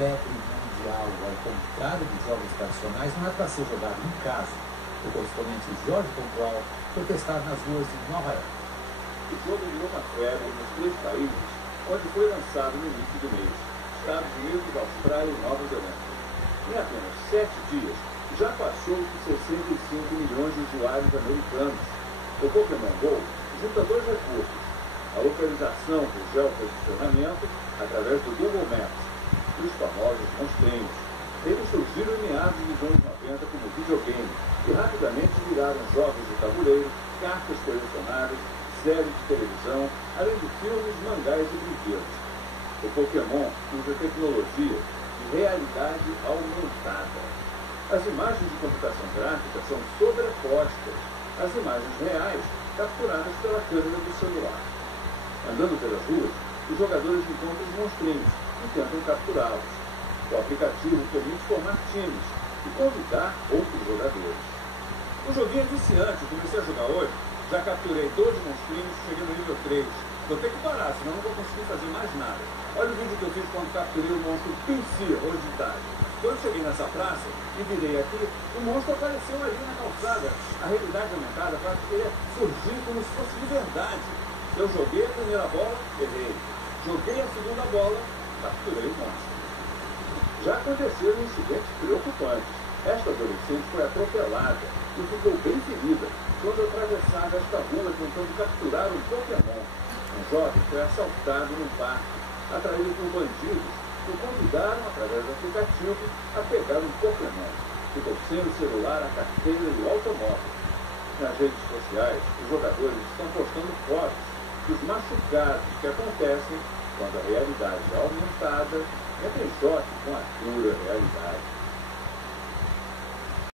febre mundial, ao contrário dos jogos tradicionais, não é para ser jogado em casa. O correspondente Jorge Control foi testado nas ruas de Nova York. O jogo virou uma febre nos 3 países onde foi lançado no início do mês: Estados Unidos, Austrália e Nova Zelândia. Em apenas 7 dias, já passou de 65 milhões de usuários americanos. O Pokémon GO junta 2 recursos: a localização do geoposicionamento através do Google Maps e os famosos monstrinhos. Eles surgiram em meados dos anos 90 como videogame e rapidamente viraram jogos de tabuleiro, cartas colecionáveis, séries de televisão, além de filmes, mangás e brinquedos. O Pokémon usa tecnologia de realidade aumentada. As imagens de computação gráfica são sobrepostas às imagens reais capturadas pela câmera do celular. Andando pelas ruas, os jogadores encontram os monstrinhos e tentam capturá-los. O aplicativo permite formar times e convidar outros jogadores. O joguinho é viciante. Comecei a jogar hoje, já capturei 12 monstrinhos, cheguei no nível 3. Vou ter que parar, senão não vou conseguir fazer mais nada. Olha o vídeo que eu fiz quando capturei o monstro Pinsir, hoje de tarde. Quando eu cheguei nessa praça e virei aqui, o monstro apareceu ali na calçada. A realidade aumentada faz ele surgir como se fosse de verdade. Eu joguei a primeira bola, errei. Joguei a segunda bola, capturei o monstro. Já aconteceram incidentes preocupantes. Esta adolescente foi atropelada e ficou bem ferida quando atravessava esta rua tentando capturar um Pokémon. Um jovem foi assaltado num parque, atraído por bandidos que o convidaram, através do aplicativo, a pegar um Pokémon. Ficou sem o celular, a carteira e o automóvel. Nas redes sociais, os jogadores estão postando fotos dos machucados que acontecem quando a realidade aumentada entra em choque com a dura realidade.